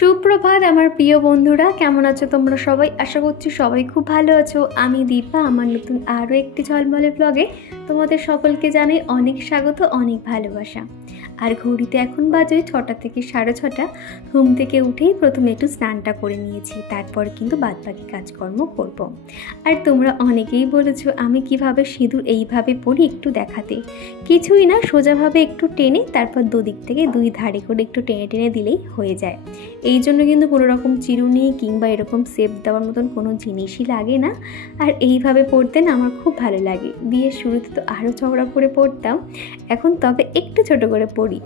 সুপ্রভাত আমার প্রিয় বন্ধুরা, কেমন আছো তোমরা সবাই? আশা করছি সবাই খুব ভালো আছো। আমি দীপা, আমার নতুন আরও একটি ঝলমলে ব্লগে তোমাদের সকলকে জানাই অনেক স্বাগত, অনেক ভালোবাসা। আর ঘড়িতে এখন বাজে 6টা থেকে 6:30। ঘুম থেকে উঠেই প্রথমে একটু স্নানটা করে নিয়েছি, তারপর কিন্তু বাদবাকি কাজকর্ম করব। আর তোমরা অনেকেই বলেছো আমি কিভাবে সিঁদুর এইভাবে পরি একটু দেখাতে। কিছুই না, সোজাভাবে একটু টেনে তারপর দুদিক থেকে দুই ধারে করে একটু টেনে টেনে দিলেই হয়ে যায়। এই জন্য কিন্তু কোনো রকম চিরুনি কিংবা এরকম শেপ দেওয়ার মতন কোনো জিনিসই লাগে না। আর এইভাবে পরতে না আমার খুব ভালো লাগে। বিয়ের শুরুতে তো আরও চওড়া করে পরতাম, এখন তবে একটু ছোট করে পরি।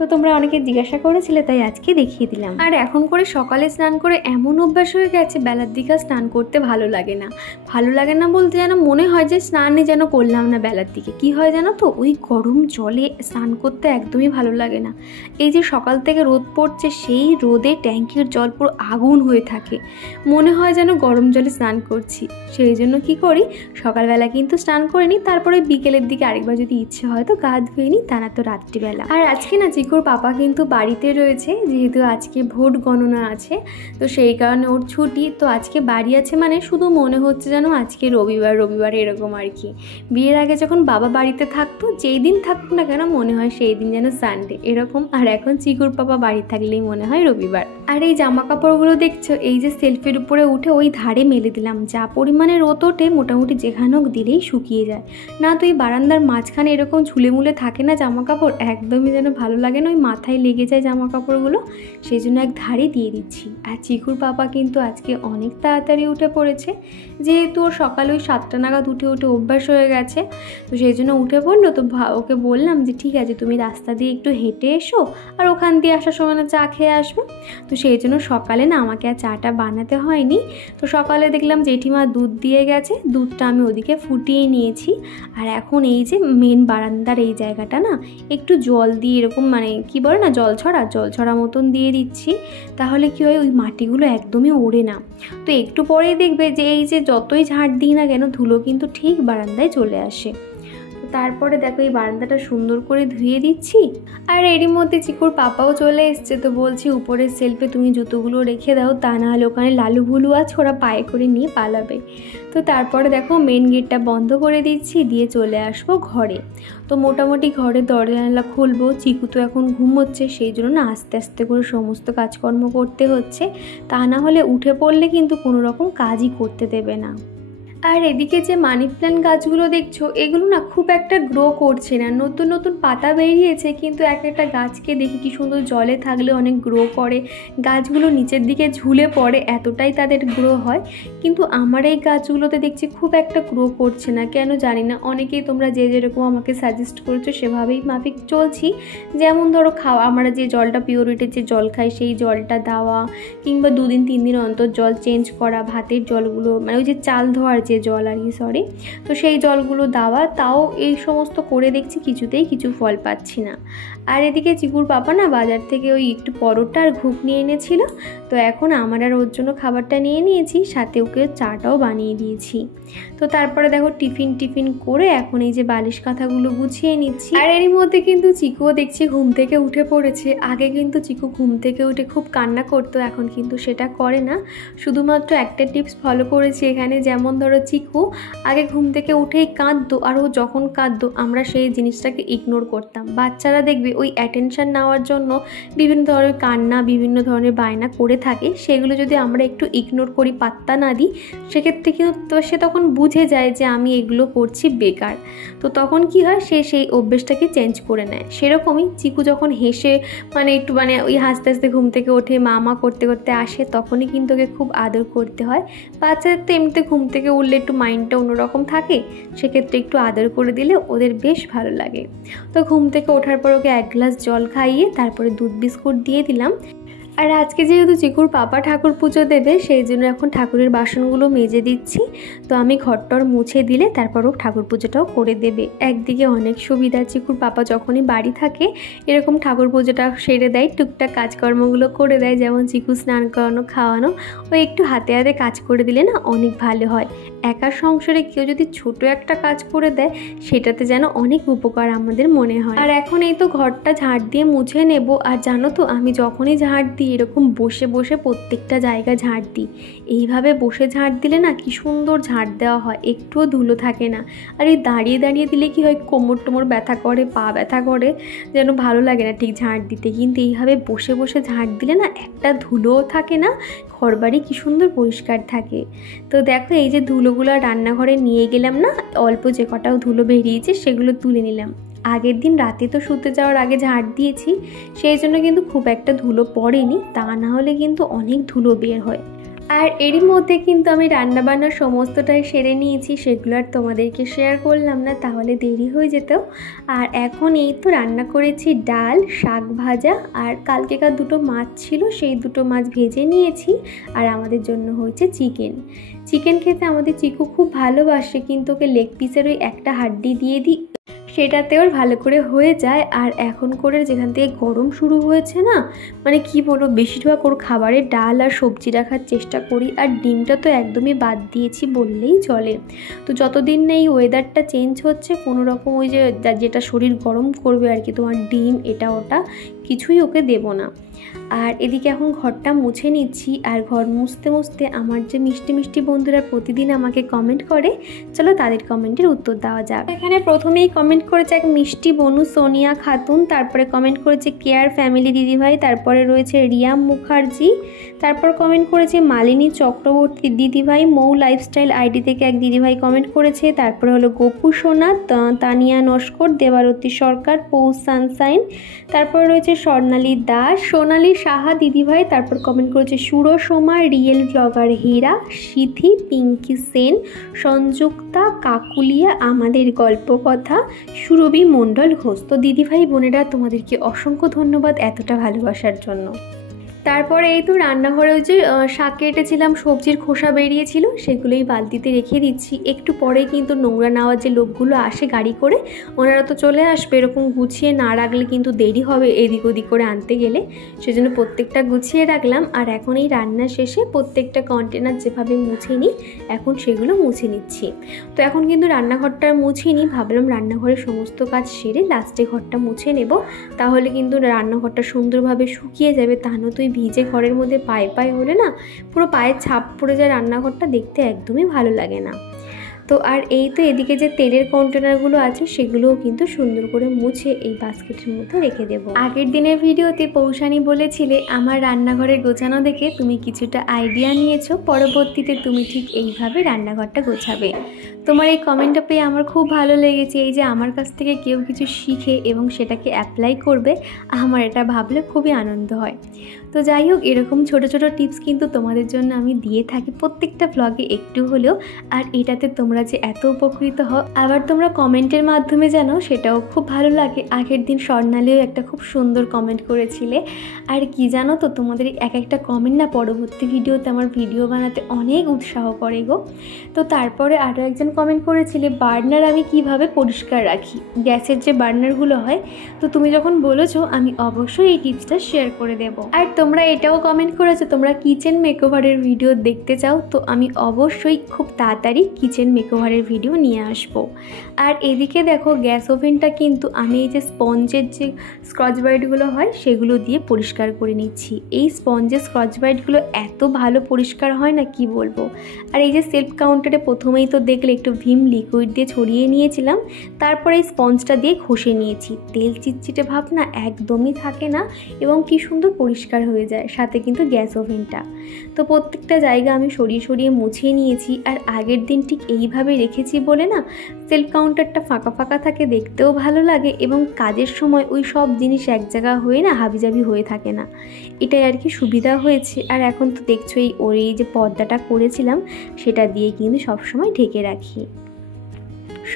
তো তোমরা অনেকে জিজ্ঞাসা করেছিলে, তাই আজকে দেখিয়ে দিলাম। আর এখন করে সকালে স্নান করে এমন অভ্যাস হয়ে গেছে, বেলার দিকে স্নান করতে ভালো লাগে না। ভালো লাগে না বলতে যেন মনে হয় যে স্নানই যেন করলাম না বেলার দিকে। কি হয় জানো তো, ওই গরম জলে স্নান করতে একদমই ভালো লাগে না। এই যে সকাল থেকে রোদ পড়ছে, সেই রোদে ট্যাঙ্কির জল পুরো আগুন হয়ে থাকে, মনে হয় যেন গরম জলে স্নান করছি। সেই জন্য কি করি, সকালবেলা কিন্তু স্নান করে নিই, তারপরে বিকেলের দিকে আরেকবার যদি ইচ্ছে হয় তো গা ধুয়ে নিই, তা না তো রাত্রিবেলা। আর আজকে না চিকুর পাপা কিন্তু বাড়িতে রয়েছে, যেহেতু আজকে ভোট গণনা আছে, তো সেই কারণে ওর ছুটি। তো আজকে বাড়ি আছে মানে শুধু মনে হচ্ছে যেন আজকে রবিবার এরকম আর কি। বিয়ের আগে যখন বাবা বাড়িতে থাকতো, যেই দিন থাকতো না কেন মনে হয় সেই দিন যেন সানডে এরকম। আর এখন চিকুর পাপা বাড়ি থাকলেই মনে হয় রবিবার। আর এই জামা কাপড়গুলো দেখছো, এই যে সেলফির উপরে উঠে ওই ধারে মেলে দিলাম। যা পরিমাণে রোদ ওঠে মোটামুটি যেখানে হোক দিলেই শুকিয়ে যায়। না তো এই বারান্দার মাঝখানে এরকম ঝুলেমুলে থাকে না জামা কাপড়, একদমই যেন ভালো লাগে না, ওই মাথায় লেগে যায় জামা কাপড়গুলো। সেই জন্য এক ধারে দিয়ে দিচ্ছি। আর চিকুর পাপা কিন্তু আজকে অনেক তাড়াতাড়ি উঠে পড়েছে, যেহেতু ওর সকালে ওই 7টা নাগাদ উঠে অভ্যাস হয়ে গেছে। তো সেই জন্য উঠে পড়লো। তো ওকে বললাম যে ঠিক আছে, তুমি রাস্তা দিয়ে একটু হেঁটে এসো, আর ওখান দিয়ে আসার সময় না চা খেয়ে আসবে। তো সেই জন্য সকালে না আমাকে আর চাটা বানাতে হয়নি। তো সকালে দেখলাম জেঠিমা দুধ দিয়ে গেছে, দুধটা আমি ওদিকে ফুটিয়ে নিয়েছি। আর এখন এই যে মেন বারান্দার এই জায়গাটা না একটু জল দিয়ে এরকম মানে কি বলে না, জল ছড়া মতন দিয়ে দিচ্ছি। তাহলে কি হয়, ওই মাটিগুলো একদমই ওড়ে না। তো একটু পরেই দেখবে যে এই যে যতই ঝাড় দিই না কেন, ধুলো কিন্তু ঠিক বারান্দায় চলে আসে। তারপরে দেখো এই বারান্দাটা সুন্দর করে ধুয়ে দিচ্ছি। আর এরই মধ্যে চিকুর পাপাও চলে এসছে। তো বলছি উপরের সেলফে তুমি জুতোগুলো রেখে দাও, তা না হলে ওখানে লালু ভুলু আছে, ওরা পায়ে করে নিয়ে পালাবে। তো তারপরে দেখো মেন গেটটা বন্ধ করে দিচ্ছি, দিয়ে চলে আসবো ঘরে। তো মোটামুটি ঘরে দরজা জানালা খুলবো। চিকু তো এখন ঘুমোচ্ছে, সেই জন্য না আস্তে আস্তে করে সমস্ত কাজকর্ম করতে হচ্ছে, তা না হলে উঠে পড়লে কিন্তু কোনো রকম কাজই করতে দেবে না। আর এদিকে যে মানি প্ল্যান্ট গাছগুলো দেখছো, এগুলো না খুব একটা গ্রো করছে না। নতুন নতুন পাতা বেরিয়েছে, কিন্তু এক একটা গাছকে দেখি কি সুন্দর জলে থাকলে অনেক গ্রো করে, গাছগুলো নিচের দিকে ঝুলে পড়ে, এতটাই তাদের গ্রো হয়। কিন্তু আমার এই গাছগুলোতে দেখছি খুব একটা গ্রো করছে না, কেন জানি না। অনেকেই তোমরা যে যেরকম আমাকে সাজেস্ট করেছো সেভাবেই মাফিক চলছি। যেমন ধরো খাওয়া, আমরা যে জলটা পিওরিটির যে জল খাই সেই জলটা দেওয়া, কিংবা 2 দিন 3 দিন অন্তর জল চেঞ্জ করা, ভাতের জলগুলো মানে ওই যে চাল ধোয়ার যে জল আর কি, সরি, তো সেই জলগুলো দেওয়া। তাও এই সমস্ত করে দেখছি কিছুতেই কিছু ফল পাচ্ছি না। আর এদিকে চিকুর পাপা না বাজার থেকে ওই একটু পরোটা আর ঘুগনি এনেছিল। তো এখন আমার আর ওর জন্য খাবারটা নিয়ে নিয়েছি, সাথে ওকে চাটাও বানিয়ে দিয়েছি। তো তারপরে দেখো টিফিন করে এখন এই যে বালিশ কাঁথাগুলো গুছিয়ে নিচ্ছি। আর এরই মধ্যে কিন্তু চিকুও দেখছি ঘুম থেকে উঠে পড়েছে। আগে কিন্তু চিকু ঘুম থেকে উঠে খুব কান্না করতো, এখন কিন্তু সেটা করে না। শুধুমাত্র একটা টিপস ফলো করেছি এখানে, যেমন ধরো চিকু আগে ঘুম থেকে উঠেই কাঁদতো, আর ও যখন কাঁদতো আমরা সেই জিনিসটাকে ইগনোর করতাম। বাচ্চারা দেখবে ওই অ্যাটেনশন নেওয়ার জন্য বিভিন্ন ধরনের কান্না, বিভিন্ন ধরনের বায়না করে থাকে, সেগুলো যদি আমরা একটু ইগনোর করি, পাত্তা না দিই, সেক্ষেত্রে কিন্তু সে তখন বুঝে যায় যে আমি এগুলো করছি বেকার। তো তখন কি হয়, সে সেই অভ্যেসটাকে চেঞ্জ করে নেয়। সেরকমই চিকু যখন হেসে মানে একটু মানে ওই হাসতে হাসতে ঘুম থেকে ওঠে, মা করতে করতে আসে, তখনই কিন্তু ওকে খুব আদর করতে হয়। বাচ্চাদের তো এমনিতে ঘুম থেকে উঠলে একটু মাইন্ডটা অন্যরকম থাকে, সেক্ষেত্রে একটু আদর করে দিলে ওদের বেশ ভালো লাগে। তো ঘুম থেকে ওঠার পর ওকে 1 গ্লাস জল খাইয়ে তারপরে দুধ বিস্কুট দিয়ে দিলাম। আর আজকে যেহেতু চিকুর পাপা ঠাকুর পুজো দেবে, সেই জন্য এখন ঠাকুরের বাসনগুলো মেজে দিচ্ছি। তো আমি ঘরটর মুছে দিলে তারপর ও ঠাকুর পুজোটাও করে দেবে। একদিকে অনেক সুবিধা, চিকুর পাপা যখনই বাড়ি থাকে এরকম ঠাকুর পুজোটা সেরে দেয়, টুকটাক কাজকর্মগুলো করে দেয়, যেমন চিকু স্নান করানো, খাওয়ানো, ও একটু হাতে হাতে কাজ করে দিলে না অনেক ভালো হয়। একা সংসারে কেউ যদি ছোট একটা কাজ করে দেয়, সেটাতে যেন অনেক উপকার আমাদের মনে হয়। আর এখন এই তো ঘরটা ঝাড় দিয়ে মুছে নেব। আর জানো তো, আমি যখনই ঝাড় দিই এরকম বসে বসে প্রত্যেকটা জায়গা ঝাড় দিই। এইভাবে বসে ঝাড় দিলে না কি সুন্দর ঝাড় দেওয়া হয়, একটুও ধুলো থাকে না। আর এই দাঁড়িয়ে দাঁড়িয়ে দিলে কি হয়, কোমর টোমর ব্যথা করে, পা ব্যথা করে, যেন ভালো লাগে না ঠিক ঝাড় দিতে। কিন্তু এইভাবে বসে বসে ঝাড় দিলে না একটা ধুলোও থাকে না, ঘরবাড়ি কী সুন্দর পরিষ্কার থাকে। তো দেখো এই যে ধুলোগুলো রান্নাঘরে নিয়ে গেলাম না, অল্প যে কটাও ধুলো বেরিয়েছে সেগুলো তুলে নিলাম। আগের দিন রাতে তো শুতে যাওয়ার আগে ঝাড় দিয়েছি, সেই জন্য কিন্তু খুব একটা ধুলো পড়েনি, তা না হলে কিন্তু অনেক ধুলো বের হয়। আর এরই মধ্যে কিন্তু আমি রান্নাবান্নার সমস্তটাই সেরে নিয়েছি, সেগুলো আর তোমাদেরকে শেয়ার করলাম না, তাহলে দেরি হয়ে যেত। আর এখন এই তো রান্না করেছি ডাল, শাক ভাজা, আর কালকেকার দুটো মাছ ছিল, সেই দুটো মাছ ভেজে নিয়েছি। আর আমাদের জন্য হয়েছে চিকেন খেতে আমাদের চিকু খুব ভালোবাসে, কিন্তু ওকে লেগ পিসের ওই একটা হাড্ডি দিয়ে দিই, সেটাতেও ভালো করে হয়ে যায়। আর এখন করে যেখান থেকে গরম শুরু হয়েছে না, মানে কি বলবো, বেশিরভাগ ওর খাবারে ডাল আর সবজি রাখার চেষ্টা করি। আর ডিমটা তো একদমই বাদ দিয়েছি বললেই চলে। তো যতদিন না এই ওয়েদারটা চেঞ্জ হচ্ছে, কোনো রকম ওই যে যেটা শরীর গরম করবে আর কি, তোমার ডিম এটা ওটা কিছুই ওকে দেবো না। আর এদিকে এখন ঘরটা মুছে নিচ্ছি। আর ঘর মুছতে মুছতে আমার যে মিষ্টি মিষ্টি বন্ধুরা প্রতিদিন আমাকে কমেন্ট করে, চলো তাদের কমেন্টের উত্তর দেওয়া যাক। এখানে প্রথমেই কমেন্ট করেছে এক মিষ্টি বনু সোনিয়া খাতুন, তারপরে কমেন্ট করেছে কেয়ার ফ্যামিলি দিদিভাই, তারপরে রয়েছে রিয়াম মুখার্জি, তারপর কমেন্ট করেছে মালিনী চক্রবর্তী দিদিভাই, মৌ লাইফস্টাইল আইডি থেকে এক দিদিভাই কমেন্ট করেছে, তারপরে হলো গোপু সোনা, তানিয়া নস্কর, দেবারতী সরকার, পৌষ সানসাইন, তারপরে রয়েছে স্বর্ণালী দাস, সোনালী সাহা দিদিভাই, তারপর কমেন্ট করেছে সুরসমা, রিয়েল ব্লগার হীরা, সিথি, পিঙ্কি সেন, সংযুক্তা, কাকুলিয়া, আমাদের গল্প কথা, সুরভি মণ্ডল ঘোষ। তো দিদিভাই বোনেরা তোমাদেরকে অসংখ্য ধন্যবাদ এতটা ভালোবাসার জন্য। তারপরে এই তো রান্নাঘরে ওই যে শাক কেটেছিলাম, সবজির খোসা বেরিয়েছিল, সেগুলোই বালতিতে রেখে দিচ্ছি। একটু পরেই কিন্তু নোংরা নেওয়ার যে লোকগুলো আসে গাড়ি করে, ওনারা তো চলে আসবে, এরকম গুছিয়ে না রাখলে কিন্তু দেরি হবে এদিক ওদিক করে আনতে গেলে, সেজন্য প্রত্যেকটা গুছিয়ে রাখলাম। আর এখন এই রান্না শেষে প্রত্যেকটা কন্টেনার যেভাবে মুছে নিই, এখন সেগুলো মুছে নিচ্ছি। তো এখন কিন্তু রান্নাঘরটা মুছে নিই, ভাবলাম রান্নাঘরের সমস্ত কাজ সেরে লাস্টে ঘরটা মুছে নেব, তাহলে কিন্তু রান্নাঘরটা সুন্দরভাবে শুকিয়ে যাবে। তা নয় ভিজে ঘরের মধ্যে পায়ে হলে না পুরো পায়ের ছাপ পড়ে যায়, রান্নাঘরটা দেখতে একদমই ভালো লাগে না। তো আর এই তো এদিকে যে তেলের কন্টেনারগুলো আছে সেগুলোও কিন্তু সুন্দর করে মুছে এই বাস্কেটের মধ্যে রেখে দেব। আগের দিনের ভিডিওতে পৌষানি বলেছিলে আমার রান্নাঘরের গোছানো দেখে তুমি কিছুটা আইডিয়া নিয়েছো, পরবর্তীতে তুমি ঠিক এইভাবে রান্নাঘরটা গোছাবে। তোমার এই কমেন্টটা পেয়ে আমার খুব ভালো লেগেছে, এই যে আমার কাছ থেকে কেউ কিছু শিখে এবং সেটাকে অ্যাপ্লাই করবে, আমার এটা ভাবলে খুবই আনন্দ হয়। তো যাই হোক, এরকম ছোট ছোট টিপস কিন্তু তোমাদের জন্য আমি দিয়ে থাকি প্রত্যেকটা ব্লগে একটু হলেও। আর এটাতে তোমরা যে এত উপকৃত হও, আবার তোমরা কমেন্টের মাধ্যমে জানো, সেটাও খুব ভালো লাগে। আগের দিন স্বর্ণালীও একটা খুব সুন্দর কমেন্ট করেছিলে। আর কি জানো তো, তোমাদের এক একটা কমেন্ট না পরবর্তী ভিডিওতে আমার ভিডিও বানাতে অনেক উৎসাহ করে গো। তো তারপরে আরও একজন কমেন্ট করেছিলে বার্নার আমি কিভাবে পরিষ্কার রাখি, গ্যাসের যে বার্নারগুলো হয়। তো তুমি যখন বলেছো, আমি অবশ্যই এই টিপসটা শেয়ার করে দেবো। আর তোমরা এটাও কমেন্ট করেছো তোমরা কিচেন মেকওভারের ভিডিও দেখতে চাও, তো আমি অবশ্যই খুব তাড়াতাড়ি কিচেন মেকওভারের ভিডিও নিয়ে আসবো। আর এদিকে দেখো গ্যাস ওভেনটা কিন্তু আমি এই যে স্পঞ্জের যে স্কচ ব্রাইটগুলো হয় সেগুলো দিয়ে পরিষ্কার করে নিচ্ছি। এই স্পঞ্জের স্কচ ব্রাইটগুলো এত ভালো পরিষ্কার হয় না কি বলবো। আর এই যে সেলফ কাউন্টারে প্রথমেই তো দেখলে একটু ভিম লিকুইড দিয়ে ছড়িয়ে নিয়েছিলাম, তারপরে এই স্পঞ্জটা দিয়ে ঘষে নিয়েছি। তেল চিটচিটে ভাব না একদমই থাকে না এবং কি সুন্দর পরিষ্কার হয়ে যায়, সাথে কিন্তু গ্যাস ওভেনটা। তো প্রত্যেকটা জায়গা আমি সরিয়ে সরিয়ে মুছিয়ে নিয়েছি। আর আগের দিন ঠিক এইভাবে রেখেছি বলে না সেলফ কাউন্টারটা ফাঁকা ফাঁকা থাকে, দেখতেও ভালো লাগে এবং কাজের সময় ওই সব জিনিস এক জায়গা হয়ে না হাবিজাবি হয়ে থাকে না, এটাই আর কি সুবিধা হয়েছে। আর এখন তো দেখছো এই যে পর্দাটা করেছিলাম সেটা দিয়ে কিন্তু সবসময় ঢেকে রাখি।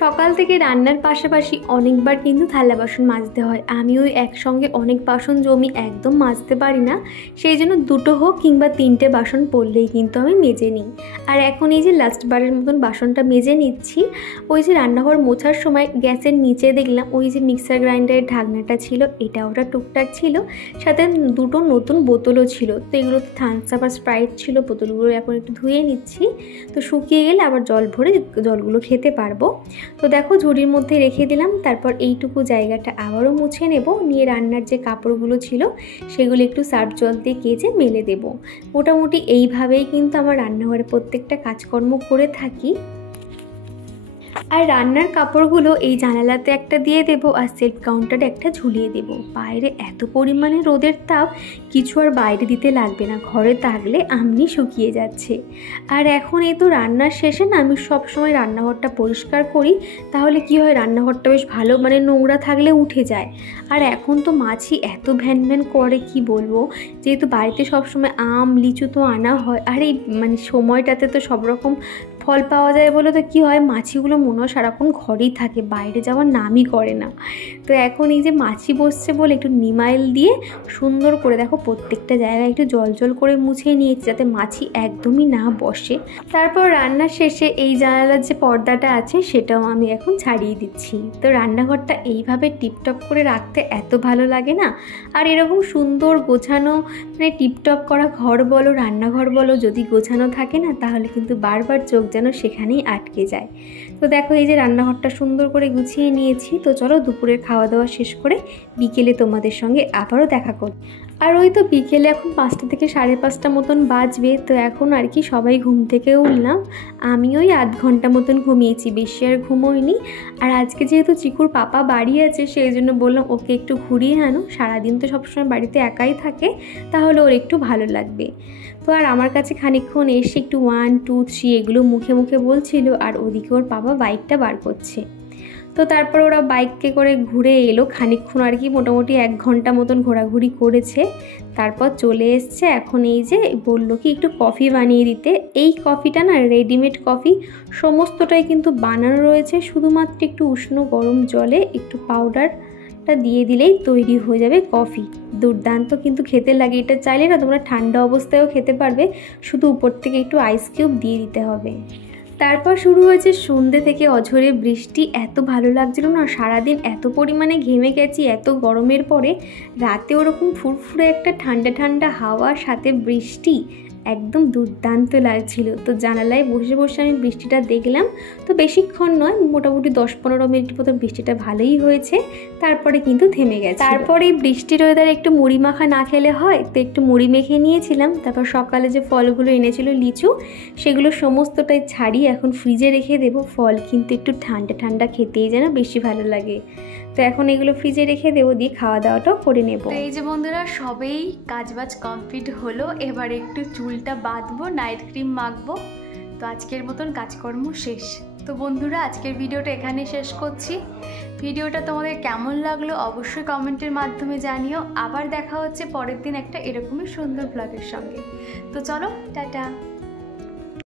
সকাল থেকে রান্নার পাশাপাশি অনেকবার কিন্তু থালা বাসন মাজতে হয়। আমিও একসঙ্গে অনেক বাসন জমি একদম মাজতে পারি না, সেই জন্য দুটো হোক কিংবা তিনটে বাসন পড়লেই কিন্তু আমি মেজে নিই। আর এখন এই যে লাস্টবারের মতন বাসনটা মেজে নিচ্ছি। ওই যে রান্নাঘর মোছার সময় গ্যাসের নিচে দেখলাম ওই যে মিক্সার গ্রাইন্ডারের ঢাকনাটা ছিল, এটা ওটা টুকটাক ছিল, সাথে দুটো নতুন বোতলও ছিল। তো এগুলোতে থামস আপ আর স্প্রাইট ছিল, বোতলগুলো এখন একটু ধুয়ে নিচ্ছি। তো শুকিয়ে গেলে আবার জল ভরে জলগুলো খেতে পারবো। তো দেখো ঝুড়ির মধ্যে রেখে দিলাম। তারপর এইটুকু জায়গাটা আবারও মুছে নেব, নিয়ে রান্নার যে কাপড়গুলো ছিল সেগুলো একটু সার্ফ জল দিয়ে কেচে মেলে দেব। মোটামুটি এইভাবেই কিন্তু আমার রান্নাঘরে প্রত্যেকটা কাজকর্ম করে থাকি। আর রান্নার কাপড়গুলো এই জানালাতে একটা দিয়ে দেবো, আর সেলফ কাউন্টারে একটা ঝুলিয়ে দেব। বাইরে এত পরিমাণে রোদের তাপ, কিছু আর বাইরে দিতে লাগবে না, ঘরে থাকলে আমনি শুকিয়ে যাচ্ছে। আর এখন এই তো রান্নার শেষে না আমি সবসময় রান্নাঘরটা পরিষ্কার করি, তাহলে কি হয় রান্নাঘরটা বেশ ভালো মানে নোংরা থাকলে উঠে যায়। আর এখন তো মাছি এত ভ্যান ভ্যান করে কি বলবো, যেহেতু বাড়িতে সবসময় আম লিচু তো আনা হয়, আর এই মানে সময়টাতে তো সব রকম ফল পাওয়া যায় বলে তো কী হয় মাছিগুলো মনে হয় সারাক্ষণ ঘরেই থাকে, বাইরে যাওয়ার নামই করে না। তো এখন এই যে মাছি বসছে বলে একটু নিমাইল দিয়ে সুন্দর করে দেখো প্রত্যেকটা জায়গায় একটু জল জল করে মুছে নিয়েছি, যাতে মাছি একদমই না বসে। তারপর রান্নার শেষে এই জানালার যে পর্দাটা আছে সেটাও আমি এখন ছাড়িয়ে দিচ্ছি। তো রান্নাঘরটা এইভাবে টিপটপ করে রাখতে এত ভালো লাগে না। আর এরকম সুন্দর গোছানো মানে টিপটপ করা ঘর বলো রান্নাঘর বলো যদি গোছানো থাকে না, তাহলে কিন্তু বারবার চোখ যেন সেখানেই আটকে যায়। তো দেখো এই যে রান্নাঘরটা সুন্দর করে গুছিয়ে নিয়েছি। তো চলো দুপুরের খাওয়া দাওয়া শেষ করে বিকেলে তোমাদের সঙ্গে আবারও দেখা করি। আর ওই তো বিকেলে এখন 5টা থেকে 5:30 মতন বাজবে। তো এখন আর কি সবাই ঘুম থেকে উঠলাম, আমি ওই আধ ঘন্টা মতন ঘুমিয়েছি, বেশি আর ঘুমোইনি। আর আজকে যেহেতু চিকুর পাপা বাড়ি আছে সেই জন্য বললাম ওকে একটু ঘুরিয়ে আনো, সারাদিন তো সবসময় বাড়িতে একাই থাকে, তাহলে ওর একটু ভালো লাগবে। তো আর আমার কাছে খানিকক্ষণ এসে একটু 1 2 3 এগুলো মুখে মুখে বলছিল, আর ওদিকে ওর বাবা বাইকটা বার করছে। তো তারপর ওরা বাইকে করে ঘুরে এলো খানিকক্ষণ আর কি, মোটামুটি 1 ঘন্টা মতন ঘোরাঘুরি করেছে। তারপর চলে এসছে। এখন এই যে বললো কি একটু কফি বানিয়ে দিতে। এই কফিটা না রেডিমেড কফি, সমস্তটাই কিন্তু বানানো রয়েছে, শুধুমাত্র একটু উষ্ণ গরম জলে একটু পাউডারটা দিয়ে দিলেই তৈরি হয়ে যাবে কফি। দুর্দান্ত কিন্তু খেতে লাগে। এটা চাইলে না তোমরা ঠান্ডা অবস্থায়ও খেতে পারবে, শুধু উপর থেকে একটু আইস কিউব দিয়ে দিতে হবে। তারপর শুরু হয়েছে সন্ধ্যে থেকে অঝোরে বৃষ্টি, এত ভালো লাগছিল না, সারাদিন এত পরিমাণে ঘেমে গেছি এত গরমের পরে, রাতে ওরকম ফুরফুরে একটা ঠান্ডা ঠান্ডা হাওয়ার সাথে বৃষ্টি, একদম দুর্দান্ত লাগছিল। তো জানালায় বসে বসে আমি বৃষ্টিটা দেখলাম। তো বেশিক্ষণ নয়, মোটামুটি 10-15 মিনিট মতো বৃষ্টিটা ভালোই হয়েছে, তারপরে কিন্তু থেমে গেছে। তারপরে এই বৃষ্টির ওয়েদারে একটু মুড়ি মাখা না খেলে হয়, তো একটু মুড়ি মেখে নিয়েছিলাম। তারপর সকালে যে ফলগুলো এনেছিল লিচু, সেগুলো সমস্তটাই ছাড়িয়ে এখন ফ্রিজে রেখে দেবো। ফল কিন্তু একটু ঠান্ডা ঠান্ডা খেতেই যেন বেশি ভালো লাগে। তো এখন এগুলো ফ্রিজে রেখে দেবো, দিয়ে খাওয়া দাওয়াটাও করে নেব। এই যে বন্ধুরা সবেই কাজবাজ কমপ্লিট হলো, এবার একটু চুলটা বাঁধবো, নাইট ক্রিম মাখবো। তো আজকের মতন কাজকর্ম শেষ। তো বন্ধুরা আজকের ভিডিওটা এখানে শেষ করছি। ভিডিওটা তোমাদের কেমন লাগলো অবশ্যই কমেন্টের মাধ্যমে জানিও। আবার দেখা হচ্ছে পরের দিন একটা এরকমই সুন্দর ব্লগের সঙ্গে। তো চলো টাটা।